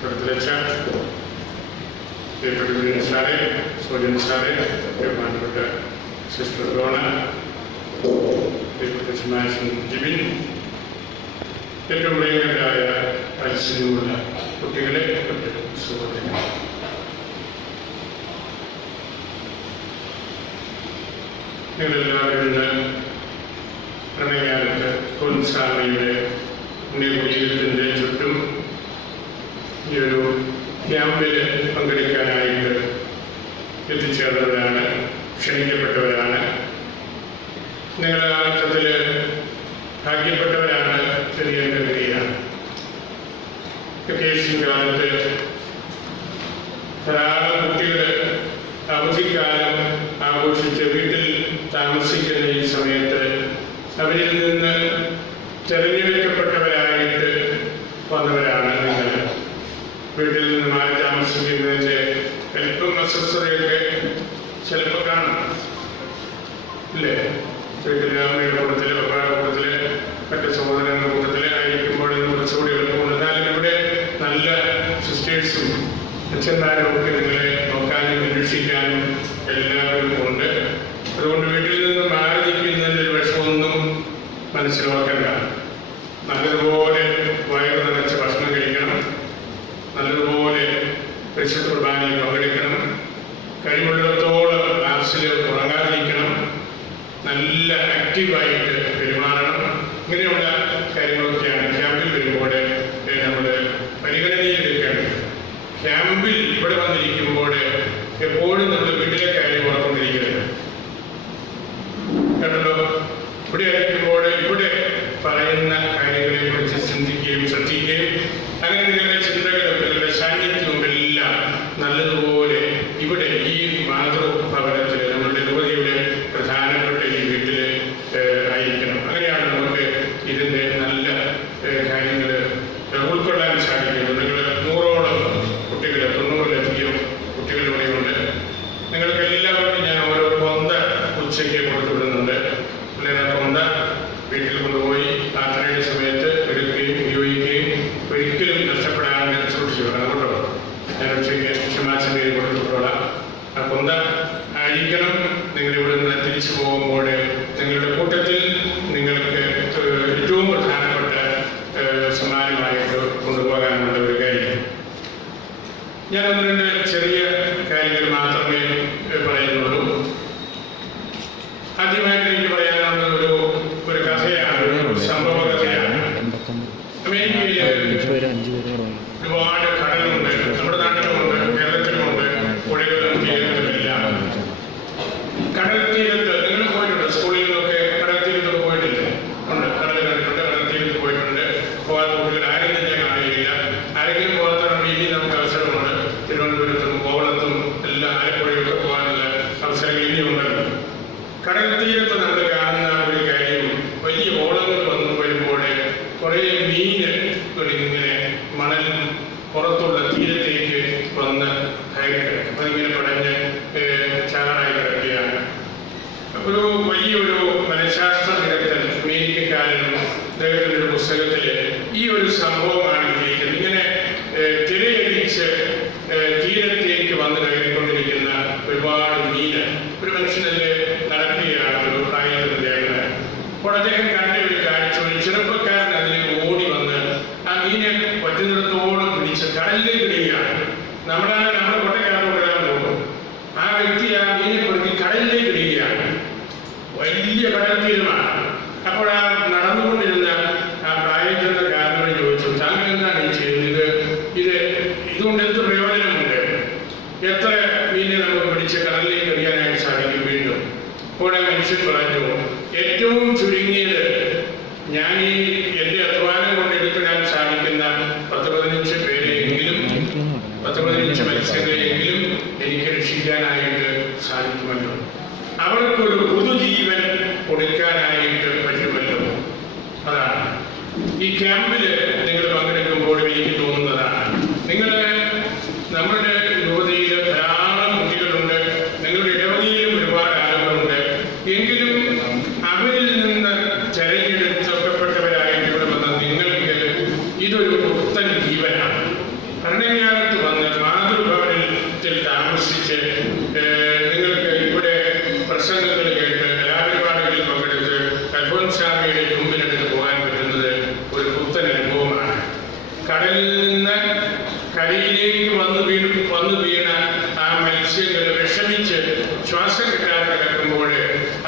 Berteleca, Deputy Sare, Sojan Sare, Deputy Sister Donna, Deputy Smash Jibin, Deputy Alcina, Putigale, Sojan. പ്രണയകാലത്ത് കുൻസാമയുടെ ജീവിതത്തിൻ്റെ ചുറ്റും ഈ ഒരു ക്യാമ്പിൽ പങ്കെടുക്കാനായിട്ട് എത്തിച്ചേർന്നവരാണ്, ക്ഷണിക്കപ്പെട്ടവരാണ്. നിങ്ങൾ ആ അർത്ഥത്തിൽ ഭാഗ്യപ്പെട്ടവരാണ് എന്ന് ഞാൻ കരുതുകയാണ്. വെക്കേഷൻ കാലത്ത് ധാരാളം കുട്ടികൾ അവധിക്കാലം ആഘോഷിച്ച് വീട്ടിൽ താമസിക്കുന്ന ഈ സമയത്ത് അവരിൽ നിന്ന് തിരഞ്ഞെടുക്കപ്പെട്ടവരായിട്ട് വന്നവരാണ് നിങ്ങൾ. വീട്ടിൽ നിന്ന് മാറി താമസിക്കുന്നതിൻ്റെ അല്പം അസ്വസ്ഥതയൊക്കെ ചിലപ്പോൾ കാണാം, ഇല്ലേ? വീട്ടിൽ അമ്മയുടെ കൂട്ടത്തിൽ, പപ്പായുടെ കൂട്ടത്തിൽ, മറ്റ് സഹോദരങ്ങളുടെ കൂട്ടത്തിൽ ആയിരിക്കുമ്പോൾ കുറച്ചുകൂടി എളുപ്പമുണ്ട്. എന്നാലും ഇവിടെ നല്ല സിസ്റ്റേഴ്സും അച്ഛന്മാരും ഒക്കെ നിങ്ങളെ നോക്കാനും നിരീക്ഷിക്കാനും എല്ലാവരും ഉണ്ട്. അതുകൊണ്ട് വീട്ടിൽ നിന്ന് മാറി നിൽക്കുന്നതിൻ്റെ ഒരു വിഷമമൊന്നും മനസ്സിലാക്കണ്ട. നല്ലതുപോലെ വയറ് നിറച്ച് ഭക്ഷണം കഴിക്കണം, നല്ലതുപോലെ പരിശുദ്ധ കുർബാനയിൽ പങ്കെടുക്കണം, കഴിവുള്ളിടത്തോളം ക്ലാസ്സിൽ ഉറങ്ങാതിരിക്കണം, നല്ല ആക്റ്റീവായിട്ട് പെരുമാറണം. ഇങ്ങനെയുള്ള കാര്യങ്ങളൊക്കെയാണ് ക്യാമ്പിൽ വരുമ്പോൾ നമ്മൾ പരിഗണനയിലെടുക്കേണ്ടത്. ക്യാമ്പിൽ ഇവിടെ വന്നിരിക്കുമ്പോൾ എപ്പോഴും നമ്മൾ വീട്ടിലെ കാര്യം ഓർക്കൊണ്ടിരിക്കുന്നത് കേട്ടല്ലോ. ഇവിടെ ആയിരിക്കുമ്പോൾ ഇവിടെ പറയുന്ന കാര്യങ്ങളെ കുറിച്ച് ചിന്തിക്കുകയും ശ്രദ്ധിക്കുകയും അങ്ങനെ നിങ്ങളുടെ ചിന്തകളും നിങ്ങളുടെ സാന്നിധ്യവും എല്ലാം നല്ലതുപോലെ ഇവിടെ ഈ മാതൃഭവനത്തിൽ നമ്മളുടെ യുവതിയുടെ പ്രധാനപ്പെട്ട ഈ വീട്ടിൽ ആയിരിക്കണം. അങ്ങനെയാണ് നമുക്ക് ഇതിൻ്റെ നല്ല കാര്യങ്ങൾ ഉൾക്കൊള്ളാൻ സാധിക്കുന്നത്. നിങ്ങൾ 100ഓളം കുട്ടികൾ, 90-ലധികം കുട്ടികൾ ഇവിടെയുണ്ട്. നിങ്ങൾക്ക് എല്ലാവർക്കും ഞാൻ ഓരോ കൊന്ത ഉച്ചയ്ക്ക് കൊടുത്തുവിടുന്നുണ്ട്. പിള്ളേരെ കൊന്ത വീട്ടിൽ കൊണ്ടുപോയി യാത്രയുടെ സമയത്ത് എടുക്കുകയും ഉപയോഗിക്കുകയും ഒരിക്കലും നഷ്ടപ്പെടാതെ സൂക്ഷിച്ചു വേണം കേട്ടോ. ഞാൻ ഉച്ചയ്ക്ക് ക്ഷമാശം കൊടുത്തുവിട്ടോളാം. ആ കൊന്ത ആയിരിക്കണം നിങ്ങളിവിടെ നിന്ന് തിരിച്ചു പോകുമ്പോൾ നിങ്ങളുടെ കൂട്ടത്തിൽ നിങ്ങൾക്ക് ഏറ്റവും പ്രധാനപ്പെട്ട സമ്മാനമായിട്ട് കൊണ്ടുപോകാനുള്ള ഒരു കാര്യം. ഞാൻ 1-2 ചെറിയ കാര്യങ്ങൾ മാത്രമേ പറയുന്നുള്ളൂ. ആദ്യമായിട്ട് എനിക്ക് പറയാനുള്ള ഒരു കഥയാണ്, ഒരു സംഭവ കഥയാണ്. അമേരിക്കയിൽ ഒരുപാട് കടലുണ്ട്, നമ്മുടെ നാട്ടിലുമുണ്ട്, കേരളത്തിലുമുണ്ട്, പുഴകളും തീരങ്ങളുമെല്ലാം. കടൽ തീരത്ത് നിങ്ങൾ പോയിട്ടുണ്ട്, സ്കൂളിൽ നിന്നൊക്കെ കടൽ തീരത്തൊക്കെ പോയിട്ടില്ലേ? ഉണ്ട്, കടൽ കണ്ടിട്ടുണ്ട്, കടൽ തീരത്ത് പോയിട്ടുണ്ട്. പോകാത്ത കുട്ടികൾ ആരും തന്നെ കാണുകയില്ല. ആരെങ്കിലും പോകാത്തവർക്ക് ഇനി നമുക്ക് അവസരമുണ്ട്. തിരുവനന്തപുരത്തും കോവളത്തും എല്ലാം ആലപ്പുഴയൊക്കെ പോകാനുള്ള അവസരങ്ങൾ ഇനിയുണ്ടല്ലോ. കടൽ തീരത്ത് നമ്മൾ കാണുന്ന ഒരു കാര്യം, വലിയ ഓളങ്ങൾ വന്നു വരുമ്പോൾ കുറേ മീന് ഇങ്ങനെ മണൽ പുറത്തുള്ള തീരത്തേക്ക് വന്ന് കയറി കിടക്കും. അതിങ്ങനെ പടഞ്ഞ് ചാറായി കിടക്കുകയാണ്. ഒരു വലിയൊരു മനഃശാസ്ത്ര വിദഗ്ധൻ, അമേരിക്കക്കാരനും, അദ്ദേഹത്തിൻ്റെ ഒരു പുസ്തകത്തിൽ ഈ ഒരു സംഭവമാണ് വിളിക്കുന്നത്. ഇങ്ങനെ തിരയടിച്ച് തീരത്തേക്ക് വന്ന് കയറിക്കൊണ്ടിരിക്കുന്ന ഒരുപാട് മീന്. ഒരു മനുഷ്യനതിൽ നടക്കുകയാണ്, ഒരു പ്രായത്തിലുള്ള. അപ്പോൾ അദ്ദേഹം കണ്ട ഒരു കാഴ്ച, ഒരു ചെറുപ്പക്കാരൻ അതിലേക്ക് ഓടി വന്ന് ആ മീനെ പറ്റുന്നിടത്തോളം പിടിച്ച് കടലിലേക്ക് ഇടുകയാണ്. നമ്മുടെ കൊട്ടക്കകത്തോട്ട് ഇടാൻ പോകും. ആ വ്യക്തി ആ മീനെ പെറുക്കി കടലിലേക്ക് ഇടുകയാണ്. വലിയ കടൽ തീരമാണ്. അപ്പോൾ ആ നടന്നുകൊണ്ടിരുന്ന ആ പ്രായം ചെന്ന കാരണവർ ചോദിച്ചു, താങ്കൾ എന്താണ് ഈ ചെയ്യുന്നത്? ഇതുകൊണ്ട് എന്ത് പ്രയോജനമുണ്ട്? എത്ര മീനെ നമുക്ക് പിടിച്ച് കടലിലേക്ക് എറിയാനായിട്ട് സാധിക്കും വീണ്ടും? അപ്പോൾ ആ മനുഷ്യൻ പറഞ്ഞു, ഏറ്റവും ചുരുങ്ങിയത് ഞാൻ ഈ എൻ്റെ അധ്വാനം കൊണ്ടെടുക്കാൻ സാധിക്കുന്ന 10-15 പേരെയെങ്കിലും, 10-15 മത്സ്യങ്ങളെയെങ്കിലും എനിക്ക് രക്ഷിക്കാനായിട്ട് സാധിക്കുമല്ലോ. അവർക്കൊരു പുതുജീവൻ കൊടുക്കാനായിട്ട് പറ്റുമല്ലോ. അതാണ് ഈ ക്യാമ്പിൽ നിങ്ങൾ പങ്കെടുക്കുമ്പോൾ എനിക്ക് തോന്നുന്നതാണ്. നമ്മളുടെ യുവതിയിൽ ധാരാളം കുട്ടികളുണ്ട്, നിങ്ങളുടെ ഇടവകയിലും ഒരുപാട് ആളുകളുണ്ട്. എങ്കിലും അവരിൽ നിന്ന് തെരഞ്ഞെടുക്കപ്പെട്ടവരായിട്ട് ഇവിടെ വന്ന നിങ്ങൾക്ക് ഇതൊരു പുത്തൻ ജീവനാണ്. കാരണം നിന്ന് കരയിലേക്ക് വന്നു വീണ ആ മത്സ്യങ്ങൾ വിഷമിച്ച് ശ്വാസം കിട്ടാതെ കിടക്കുമ്പോൾ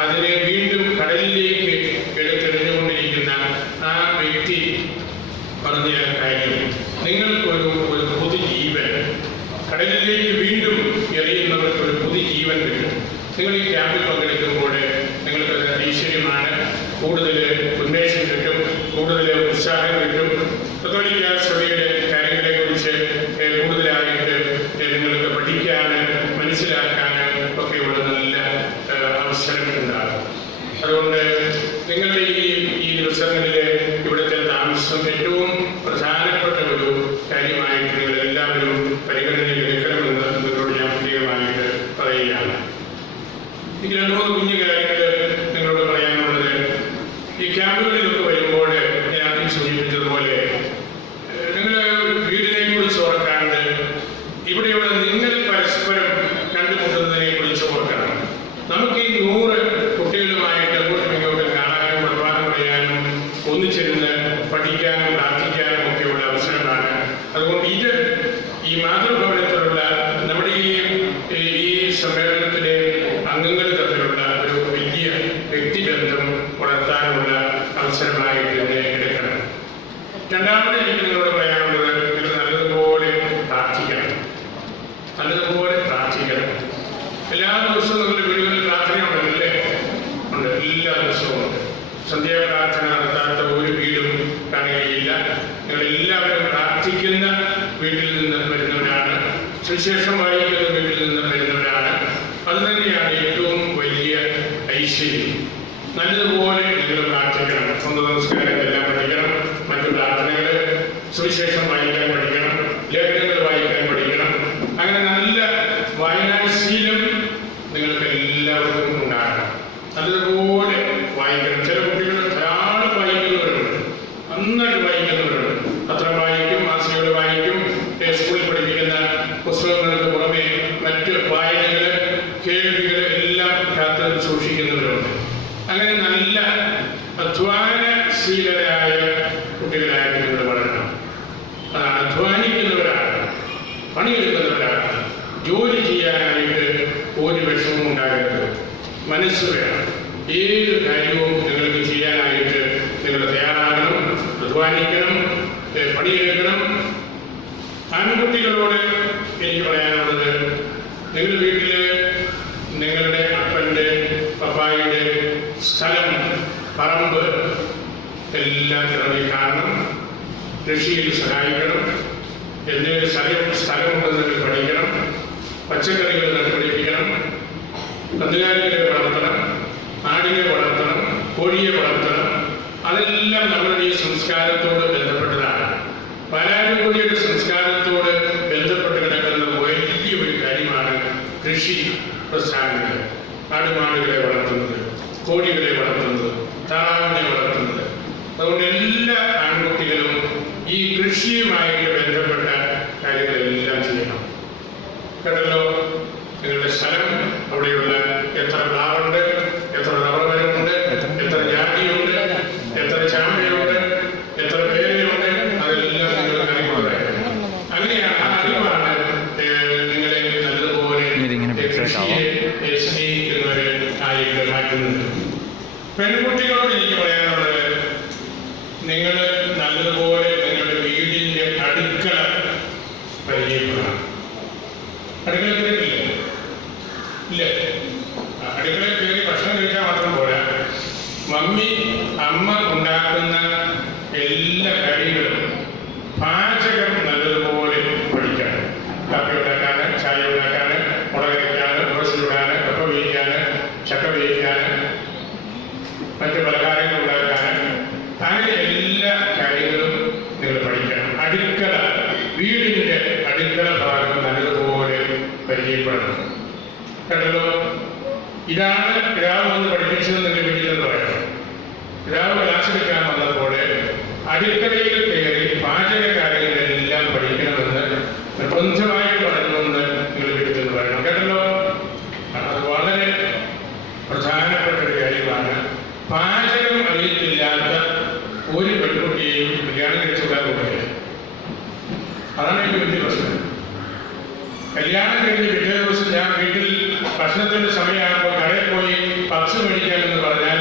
അതിനെ വീണ്ടും കടലിലേക്ക് എടുത്തെറിഞ്ഞുകൊണ്ടിരിക്കുന്ന ആ വ്യക്തി പറഞ്ഞ കാര്യം, നിങ്ങൾക്കൊരു പുതുജീവൻ, കടലിലേക്ക് വീണ്ടും എറിയുന്നവർക്ക് ഒരു പുതുജീവൻ കിട്ടും. നിങ്ങൾ ഈ ക്യാമ്പിൽ പങ്കെടുക്കുമ്പോൾ നിങ്ങൾക്കത് ഐശ്വര്യമാണ്, കൂടുതൽ ഉന്മേഷം കിട്ടും, കൂടുതൽ ഉത്സാഹം കിട്ടും. കത്തോലിക്ക സഭയുടെ കാര്യങ്ങളെക്കുറിച്ച് കൂടുതലായിട്ട് നിങ്ങൾക്ക് പഠിക്കാൻ, മനസ്സിലാക്കാൻ ഒക്കെയുള്ള നല്ല അവസരങ്ങളുണ്ടാകും. അതുകൊണ്ട് നിങ്ങളുടെ ഈ ദിവസങ്ങളിൽ ഇവിടുത്തെ താമസം ഏറ്റവും പ്രധാനപ്പെട്ട ഒരു കാര്യമായിട്ട് നിങ്ങൾ എല്ലാവരും പരിഗണനയിൽ എടുക്കണമെന്ന് നിങ്ങളോട് ഞാൻ പ്രത്യേകമായിട്ട് പറയുകയാണ്. എനിക്ക് 2-3 കുഞ്ഞു കാര്യങ്ങൾ നിങ്ങളോട് പറയാനുള്ളത്, ഈ ക്യാമ്പുകളിലൊക്കെ വരുമ്പോൾ ഞാൻ ആദ്യം സൂചിപ്പിച്ചതുപോലെ നിങ്ങൾ വീടിനെ കുറിച്ച് ഓർക്കാണ്ട് ഇവിടെയുള്ള നിങ്ങൾ പരസ്പരം കണ്ടുമുട്ടുന്നതിനെ കുറിച്ച് ഓർക്കണം. നമുക്ക് ഈ 100 കുട്ടികളുമായിട്ട് അങ്ങോട്ടും ഇങ്ങോട്ടും കാണാനും വർത്തമാനം പറയാനും ഒന്നിച്ചിരുന്ന് പഠിക്കാനും പ്രാർത്ഥിക്കാനും ഒക്കെയുള്ള അവസരമാണ്. അതുകൊണ്ട് ഈ മാതൃഭവനത്തിലുള്ള നമ്മുടെ ഈ സമ്മേളനത്തിലെ അംഗങ്ങൾ തമ്മിലുള്ള ഒരു വലിയ വ്യക്തിബന്ധം വളർത്താനുള്ള അവസരമായിട്ട് ഇതിനെ എടുക്കണം. രണ്ടാമത് എനിക്ക് നിങ്ങളോട് പറയാനുള്ളത്, നിങ്ങൾ നല്ലതുപോലെ പ്രാർത്ഥിക്കണം. നല്ലതുപോലെ പ്രാർത്ഥിക്കണം. എല്ലാ ദിവസവും നിങ്ങളുടെ വീടുകളിൽ പ്രാർത്ഥനയുണ്ടല്ലേ? ഉണ്ട്, എല്ലാ ദിവസവും ഉണ്ട്. സന്ധ്യാപ്രാർത്ഥന നടത്താത്ത ഒരു വീടും കാണുകയില്ല. നിങ്ങളെല്ലാവരും പ്രാർത്ഥിക്കുന്ന വീട്ടിൽ നിന്ന് വരുന്നവരാണ്, സുവിശേഷം വായിക്കുന്ന വീട്ടിൽ നിന്ന് വരുന്നവരാണ്. അത് തന്നെയാണ് ഏറ്റവും വലിയ ഐശ്വര്യം. നല്ലതുപോലെ നിങ്ങൾ പ്രാർത്ഥിക്കണം. സ്വന്തം നമസ്കാരങ്ങളെല്ലാം പഠിക്കണം, മറ്റു പ്രാർത്ഥനകൾ, സുവിശേഷം വായിക്കാൻ പഠിക്കണം, ലേഖനങ്ങൾ വായിക്കാൻ പഠിക്കണം. അങ്ങനെ നല്ല വായനാശീലം നിങ്ങൾക്ക് എല്ലാവർക്കും ഉണ്ടാകണം. നല്ലതുപോലെ വായിക്കണം. ചില കുട്ടികൾ ധാരാളം വായിക്കുന്നവരുണ്ട്, നന്നായിട്ട് വായിക്കുന്നവരുണ്ട്. പത്രം വായിക്കും, മാസികകൾ വായിക്കും, സ്കൂളിൽ പഠിപ്പിക്കുന്ന പുസ്തകങ്ങൾക്ക് പുറമെ മറ്റ് വായനകൾ, കേൾവികൾ എല്ലാം കാത്ത് സൂക്ഷിക്കുന്നവരുണ്ട്. അങ്ങനെ നല്ല അധ്വാനശീലരായ കുട്ടികളായിട്ട് നിങ്ങൾ വളരണം. അതാണ്, അധ്വാനിക്കുന്നവരാണ്, പണിയെടുക്കുന്നവരാണ്. ജോലി ചെയ്യാനായിട്ട് ഒരു വിഷമവും ഉണ്ടാകരുത്. മനസ്സ് വേണം. ഏത് കാര്യവും നിങ്ങൾക്ക് ചെയ്യാനായിട്ട് നിങ്ങൾ തയ്യാറാകണം, അധ്വാനിക്കണം, പണിയെടുക്കണം. ആൺകുട്ടികളോട് എനിക്ക് പറയാനുള്ളത്, നിങ്ങളുടെ വീട്ടിൽ നിങ്ങളുടെ അപ്പൻ്റെ പപ്പായുടെ സ്ഥലം, പറമ്പ് എല്ലാം ഇറങ്ങി കാണണം, കൃഷിയിൽ സഹായിക്കണം. എന്തെങ്കിലും സ്ഥലമുണ്ടെന്ന് നിങ്ങൾ പഠിക്കണം, പച്ചക്കറികൾ നട്ടുപിടിപ്പിക്കണം, കന്നുകാലികളെ വളർത്തണം, ആടിനെ വളർത്തണം, കോഴിയെ വളർത്തണം. അതെല്ലാം നമ്മുടെ ഈ സംസ്കാരത്തോട് ബന്ധപ്പെട്ടതാണ്. പാലാരിക്കുടിയുടെ സംസ്കാരത്തോട് ബന്ധപ്പെട്ട് കിടക്കുന്ന വലിയ ഒരു കാര്യമാണ് കൃഷി പ്രസ്ഥാനങ്ങൾ. ആടുമാടുകളെ വളർത്തുന്നത്, കോഴികളെ വളർത്തുന്നത്, താറാവിനെ വളർത്തുന്നത്. അതുകൊണ്ട് എല്ലാ ആൺകുട്ടികളും ഈ കൃഷിയുമായിട്ട് ബന്ധപ്പെട്ട കാര്യങ്ങളെല്ലാം ചെയ്യണം. കേട്ടല്ലോ? നിങ്ങളുടെ സ്ഥലം, അവിടെയുള്ള എത്ര പ്ലാവുണ്ട്, എത്ര റബ്ബർ മരമുണ്ട്, എത്ര ജാതിയുണ്ട്, എത്ര ചാമ്പയുണ്ട്, എത്ര പേരയുണ്ട്, അതെല്ലാം നിങ്ങൾ അറിവുള്ളതായിരുന്നു. അങ്ങനെയാണ്, ആ അറിവാണ് നിങ്ങളെ നല്ലതുപോലെ കൃഷിയെ സ്നേഹിക്കുന്നവരെ ആയിട്ട് മാറ്റുന്നത്. പെൺകുട്ടികളോട് എനിക്ക് പറയാനുള്ളത്, നിങ്ങൾ നല്ലതുപോലെ നിങ്ങളുടെ വീടിൻ്റെ അടുക്കള പരിചയപ്പെടണം. അടുക്കള കയറിയില്ലേ? ഇല്ല. അടുക്കളയിൽ കയറി ഭക്ഷണം കഴിക്കാൻ മാത്രം പോരാ, അമ്മ ഉണ്ടാക്കുന്ന എല്ലാ കാര്യങ്ങളും പാചകം നല്ലതുപോലെ പഠിക്കണം. കാപ്പി ഉണ്ടാക്കാൻ, ചായ ഉണ്ടാക്കാൻ, മുളക് വയ്ക്കാൻ, ദോശ ചൂടാൻ, കപ്പ വേവിക്കാൻ, ചക്ക വേവിക്കാൻ, മറ്റ് പലഹാരങ്ങൾ ഉണ്ടാക്കാൻ, അങ്ങനെ എല്ലാ കാര്യങ്ങളും നിങ്ങൾ പഠിക്കണം. അടുക്കള, വീടിൻ്റെ അടുക്കള ഭാഗം നല്ലതുപോലെ പരിചയപ്പെടണം. കേട്ടല്ലോ? ഇതാണ് പിതാവ് വന്ന് പഠിപ്പിച്ചത് നിങ്ങൾ വീട്ടിലെന്ന് പറയണം. പിതാവ് ക്ലാസ്സിലെടുക്കാൻ വന്നപ്പോൾ അടുക്കളയിൽ കയറി പാചക കാര്യങ്ങളെല്ലാം പഠിക്കണമെന്ന് നിർബന്ധമായി പറഞ്ഞുകൊണ്ട് നിങ്ങൾ വീട്ടിലെന്ന് പറയണം. കേട്ടല്ലോ? അത് വളരെ പ്രധാനപ്പെട്ട ഒരു കാര്യമാണ്. പാചകം അറിയത്തില്ലാത്ത ഒരു പെൺകുട്ടിയെയും കല്യാണം കഴിച്ചുവിടാൻ കൂടില്ല. അതാണ് എനിക്ക് വലിയ പ്രശ്നം. കല്യാണം കഴിഞ്ഞ് പിറ്റേ ദിവസം ഞാൻ വീട്ടിൽ ഭക്ഷണത്തിൻ്റെ സമയമാകുമ്പോൾ കടയിൽ പോയി പപ്സ് മേടിക്കാമെന്ന് പറഞ്ഞാൽ